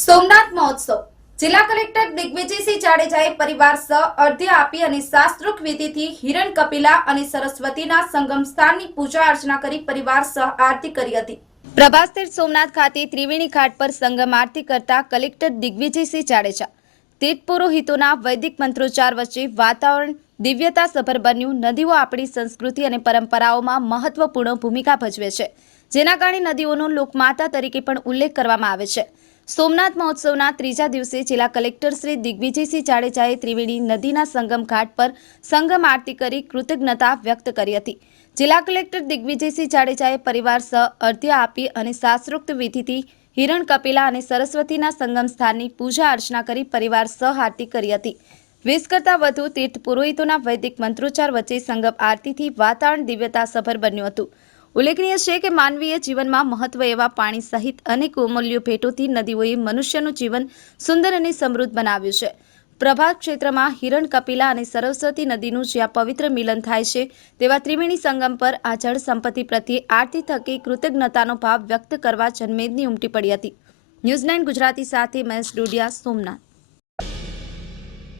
સોમનાથ મહોત્સવ. જિલ્લા કલેક્ટર દિગ્વિજયસિંહ જાડેજાએ પરિવાર સહ અર્ધ્ય આપી અને શાસ્ત્રોક વિધિથી હિરણ કપિલા અને સરસ્વતીના સંગમ સ્થાનની પૂજા અર્ચના કરી પરિવાર સહ આરતી કરી હતી. પ્રભાસ સોમનાથ ખાતે ત્રિવેણી ઘાટ પર સંગમ આરતી કરતા કલેક્ટર દિગ્વિજયસિંહ જાડેજા તીર્થ પુરોહિતોના વૈદિક મંત્રોચ્ચાર વચ્ચે વાતાવરણ, દિવ્યતા સભર બન્યું. નદીઓ આપણી સંસ્કૃતિ અને પરંપરાઓમાં મહત્વપૂર્ણ ભૂમિકા ભજવે છે. જેના કારણે નદીઓનો લોકમાતા તરીકે પણ ઉલ્લેખ કરવામાં આવે છે. સોમનાથ મહોત્સવના ત્રીજા દિવસે જિલ્લા કલેક્ટર શ્રી દિગ્વિજયસિંહ જાડેજાએ ત્રિવેણી નદીના સંગમ ઘાટ પર સંગમ આરતી કરી કૃતજ્ઞતા વ્યક્ત કરી હતી. જિલ્લા કલેક્ટર દિગ્વિજયસિંહ જાડેજાએ પરિવાર સહ અર્ધ્ય આપી અને શાસ્ત્રોક્ત વિધિથી હિરણ કપિલા અને સરસ્વતીના સંગમ સ્થાનની પૂજા અર્ચના કરી પરિવાર સહ આરતી કરી હતી. વીસ કરતાં વધુ તીર્થ પુરોહિતોના વૈદિક મંત્રોચ્ચાર વચ્ચે સંગમ આરતીથી વાતાવરણ દિવ્યતા સભર બન્યું હતું. ઉલ્લેખનીય છે કે માનવીય જીવનમાં મહત્વ એવા પાણી સહિત અનેક અમૂલ્ય ભેટોથી નદીઓએ મનુષ્યનું જીવન સુંદર અને સમૃદ્ધ બનાવ્યું છે. પ્રભાત ક્ષેત્રમાં હિરણ કપિલા અને સરસ્વતી નદીનું જ્યાં પવિત્ર મિલન થાય છે, તેવા ત્રિવેણી સંગમ પર આ જળ સંપત્તિ પ્રત્યે આરતી થકી કૃતજ્ઞતાનો ભાવ વ્યક્ત કરવા જનમેદની ઉમટી પડી હતી. ન્યૂઝીલેન્ડ ગુજરાતી સાથે મહેશ ડોડિયા, સોમનાથ.